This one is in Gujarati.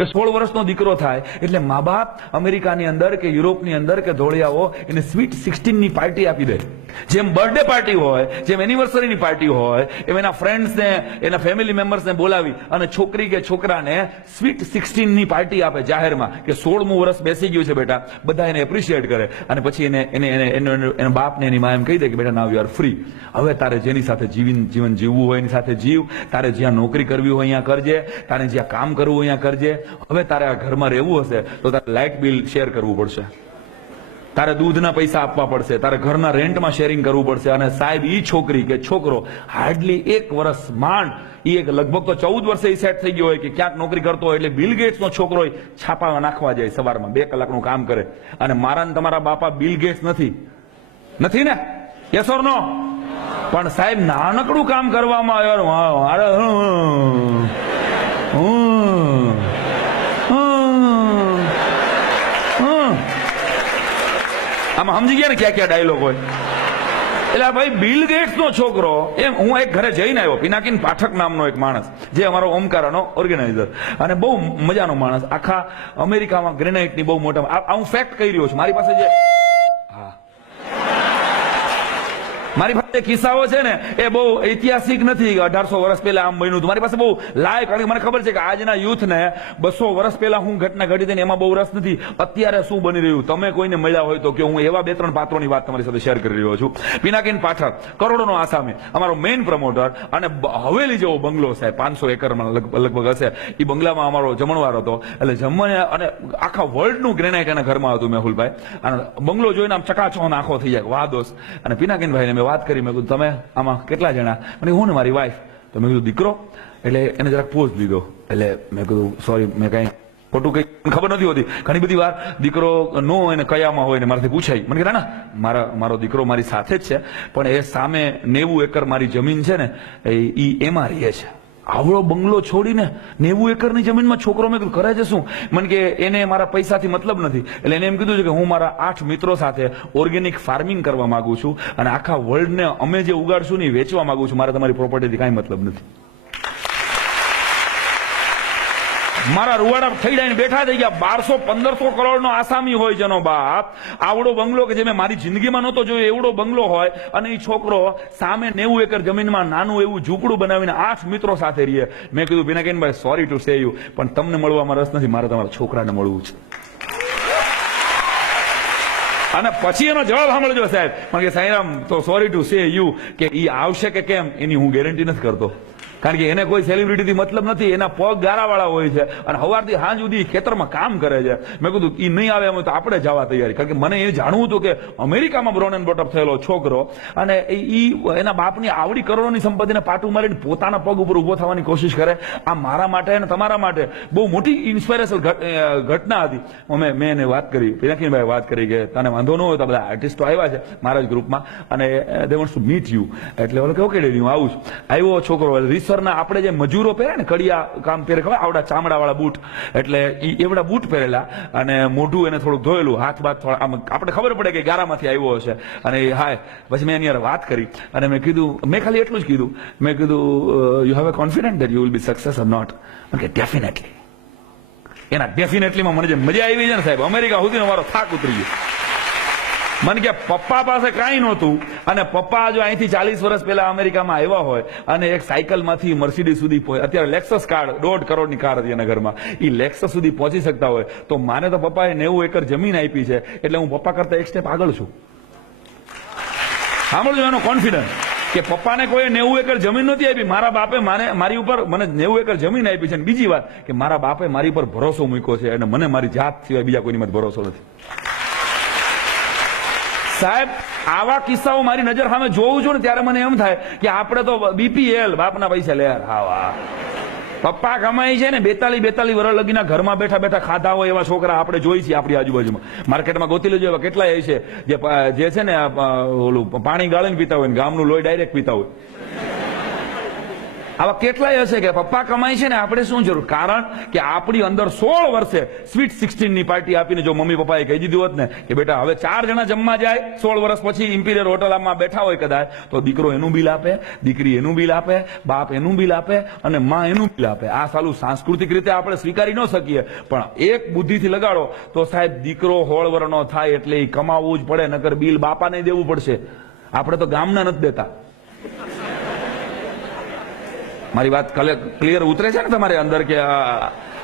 કે 16 વર્ષનો દીકરો થાય એટલે મા બાપ અમેરિકાની અંદર કે યુરોપની અંદર કે ધોળિયાઓ એને સ્વીટ 16 ની પાર્ટી આપી દે. જેમ બર્થડે પાર્ટી હોય, જેમ એનિવર્સરીની પાર્ટી હોય, એમ એના ફ્રેન્ડ્સને, એના ફેમિલી મેમ્બર્સને બોલાવી અને છોકરી કે છોકરાને સ્વીટ 16 ની પાર્ટી આપે જાહેરમાં કે 16મું વર્ષ બેસી ગયું છે બેટા, બધા એને એપ્રિશિએટ કરે. અને પછી એના બાપને એની મા એમ કહી દે કે બેટા નાવ યુ આર ફ્રી. હવે તારે જેની સાથે જીવન જીવવું હોય એની સાથે જીવ, તારે જ્યાં નોકરી કરવી હોય અહીંયા કરજે, તારે જ્યાં કામ કરવું હોય અહીંયા કરજે. હવે તારે આ ઘરમાં રહેવું હશે તો તારે લાઇટ બિલ શેર કરવું પડશે, તારે દૂધના પૈસા આપવા પડશે, તારે ઘરના રેન્ટમાં શેરિંગ કરવું પડશે. અને સાહેબ ઈ છોકરી કે છોકરો હાર્ડલી 1 વર્ષ માંડ, એક લગભગ તો 14 વર્ષે સેટ થઈ ગયો હોય કે ક્યાંક નોકરી કરતો હોય એટલે બિલ ગેટ્સ નો છોકરો હોય, છાપા નાખવા જાય સવારમાં 2 કલાકનું કામ કરે. અને મારા ને તમારા બાપા બિલ ગેટ્સ નથી ને? યસ ઓર નો? પણ સાહેબ નાનકડું કામ કરવામાં આમાં સમજી ગયા ને ક્યાં ક્યાં ડાયલોગ હોય. એટલે ભાઈ બિલ ગેટ્સ નો છોકરો, એમ હું એક ઘરે જઈને આવ્યો, પિનાકીન પાઠક નામનો એક માણસ, જે અમારો ઓમકારાનો ઓર્ગેનાઇઝર, અને બહુ મજાનો માણસ, આખા અમેરિકામાં ગ્રેનાઇટની બહુ મોટા, હું ફેક્ટ કહી રહ્યો છું, મારી પાસે જે મારી પાસે કિસ્સાઓ છે ને એ બહુ ઐતિહાસિક નથી. 1800 વર્ષ પહેલા આમ બન્યું હતું. મારી પાસે બહુ લાયક, કારણ કે મને ખબર છે કે આજના યુથને 200 વર્ષ પહેલા હું ઘટના ઘટી હતી એમાં બહુ રસ નથી. અત્યારે શું બની રહ્યું, તમે કોઈને મળ્યા હોય તો કે હું એવા 2-3 પાત્રોની વાત તમારી સાથે શેર કરી રહ્યો છું. પિનાકીન પાઠક, કરોડોનો આસામી, અમારો મેઇન પ્રમોટર, અને હવેલી જેવો બંગલો છે, 500 એકરમાં લગભગ હશે. એ બંગલામાં અમારો જમણવાર હતો. એટલે જમવાને અને આખા વર્લ્ડનું ગ્રેનાઇટ એના ઘરમાં હતું મેહુલભાઈ. અને બંગલો જોઈને આમ ચકાચોન આંખો થઈ જાય, વાહ દોસ્ત. અને પિનાકીનભાઈને વાત કરી, મેં કીધું તમે આમાં કેટલા જણા? મને હું ને મારી વાઈફ. તો મેં કીધું દીકરો? એટલે એને જરાક પોઝ લીધો. એટલે મેં કીધું સોરી, મેં કઈ ખોટું કઈ ખબર નથી હોતી. ઘણી બધી વાર દીકરો નો એને કયામાં હોય ને મારાથી પૂછાય. મને કે ના મારો દીકરો મારી સાથે જ છે, પણ એ સામે 90 એકર મારી જમીન છે ને એમાં રહે છે. આવડો બંગલો છોડીને 90 એકરની જમીનમાં છોકરો, મેં કીધું કરે છે શું? મને કે એને મારા પૈસાથી મતલબ નથી. એટલે એને એમ કીધું છે કે હું મારા 8 મિત્રો સાથે ઓર્ગેનિક ફાર્મિંગ કરવા માંગુ છું અને આખા વર્લ્ડને અમે જે ઉગાડશું ને વેચવા માંગુ છું, મારે તમારી પ્રોપર્ટીથી કાંઈ મતલબ નથી. મારા રૂવાડા થઈ જાય બેઠા થઈ ગયા. 1200-1500 કરોડનો આસામી હોય જેનો બાપ આવડો બંગલો, કે જે મેં મારી જિંદગીમાં નહોતો જોયો એવડો બંગલો હોય, અને એ છોકરો સામે 90 એકર જમીનમાં નાનું એવું ઝૂંપડું બનાવીને 8 મિત્રો સાથે રહીએ. મેં કીધું Pinakinbhai sorry to say you, પણ તમને મળવામાં રસ નથી, મારે તમારા છોકરાને મળવું છે. અને પછી એનો જવાબ સાંભળજો સાહેબ, પણ કે સાંઈરામ તો સોરી ટુ સે યુ, કે એ આવશે કે કેમ એની હું ગેરંટી નથી કરતો, કારણ કે એને કોઈ સેલિબ્રિટીથી મતલબ નથી. એના પગ ગારાવાળા હોય છે અને સવારથી સાંજ સુધી ખેતરમાં કામ કરે છે. મેં કીધું એ નહીં આવે એમ તો આપણે જવા તૈયારી, કારણ કે મને એ જાણવું હતું કે અમેરિકામાં બ્રોન એન્ડ બ્રોટ અપ થયેલો છોકરો, અને એના બાપની આવડી કરોડોની સંપત્તિને પાટું મારીને પોતાના પગ ઉપર ઉભો થવાની કોશિશ કરે. આ મારા માટે અને તમારા માટે બહુ મોટી ઇન્સ્પિરેશનલ ઘટના હતી. મેં એને વાત કરી, પિનાકીનભાઈ વાત કરી કે તને વાંધો ન હોય તો બધા આર્ટિસ્ટો આવ્યા છે મારા જ ગ્રુપમાં અને દે વોન્ટ્સ ટુ મીટ યુ. એટલે ઓલો કે ઓકે ડેડી હું આવું છું. આવ્યો છોકરો, આપણે જે મજૂરો પહેરે ને કડિયા કામ પહેરે, ખબર આવડા ચામડાવાળા બૂટ, એટલે એવડા બૂટ પહેરેલા, અને મોઢું એને થોડુંક ધોયેલું, હાથ બાથ થોડા આમ આપણે ખબર પડે કે ગારામાંથી આવ્યો હશે. અને હાય, પછી મેં એની વાત કરી અને મેં કીધું, મેં ખાલી એટલું જ કીધું, મેં કીધું you have a confident that you will be success or not? કે ડેફિનેટલી. એના ડેફિનેટલીમાં મને જે મજા આવી છે ને સાહેબ, અમેરિકા સુધીનો મારો થાક ઉતરી ગયો. મને કે પપ્પા પાસે કાંઈ નહોતું, અને પપ્પા જો અહીંથી 40 વર્ષ પહેલા અમેરિકામાં આવ્યા હોય અને એક સાયકલમાંથી મર્સિડીઝ સુધી, અત્યારે લેક્સસ કાર 1.5 કરોડની કાર હતી એના ઘરમાં, એ લેક્સસ સુધી પહોંચી શકતા હોય, તો માને તો પપ્પાએ 90 એકર જમીન આપી છે, એટલે હું પપ્પા કરતા એક સ્ટેપ આગળ છું. સાંભળજો એનો કોન્ફિડન્સ, કે પપ્પાને કોઈ 90 એકર જમીન નહોતી આપી, મારા બાપે મારી ઉપર મને 90 એકર જમીન આપી છે. અને બીજી વાત કે મારા બાપે મારી પર ભરોસો મૂક્યો છે, અને મને મારી જાત સિવાય બીજા કોઈની મત ભરોસો નથી. સાહેબ આવા કિસ્સાઓ મારી નજર સામે જોઉં છું ને ત્યારે મને એમ થાય કે આપણે તો બીપીએલ, બાપના પૈસા લે. હા, પપ્પા કમાઈ છે ને 42 વર્ષ લગીના ઘરમાં બેઠા બેઠા ખાધા હોય એવા છોકરા આપણે જોઈ છીએ આપણી આજુબાજુમાં. માર્કેટમાં ગોતી લેજો એવા કેટલાય છે જે છે ને ઓલું પાણી ગાળીને પીતા હોય ને ગામનું લોહી ડાયરેક્ટ પીતા હોય. આવા કેટલાય હશે કે પપ્પા કમાય છે ને આપણે શું જરૂર, કારણ કે આપણી અંદર 16 વર્ષે સ્વીટ 16 ની પાર્ટી આપીને જો મમ્મી પપ્પાએ કહી દીધું હોત ને કે બેટા હવે 4 જણા જમવા જાય 16 વર્ષ પછી ઇમ્પિરિયર હોટલમાં બેઠા હોય કદાચ, તો દીકરો એનું બિલ આપે, દીકરી એનું બિલ આપે, બાપ એનું બિલ આપે અને માં એનું બિલ આપે. આ સાલું સાંસ્કૃતિક રીતે આપણે સ્વીકારી ન શકીએ, પણ એક બુદ્ધિથી લગાડો તો સાહેબ દીકરો 16 વર્ષનો થાય એટલે એ કમાવવું જ પડે, નકર બિલ બાપાને દેવું પડશે. આપણે તો ગામના નથી દેતા. મારી વાત ક્લિયર ઉતરે છે ને તમારે અંદર કે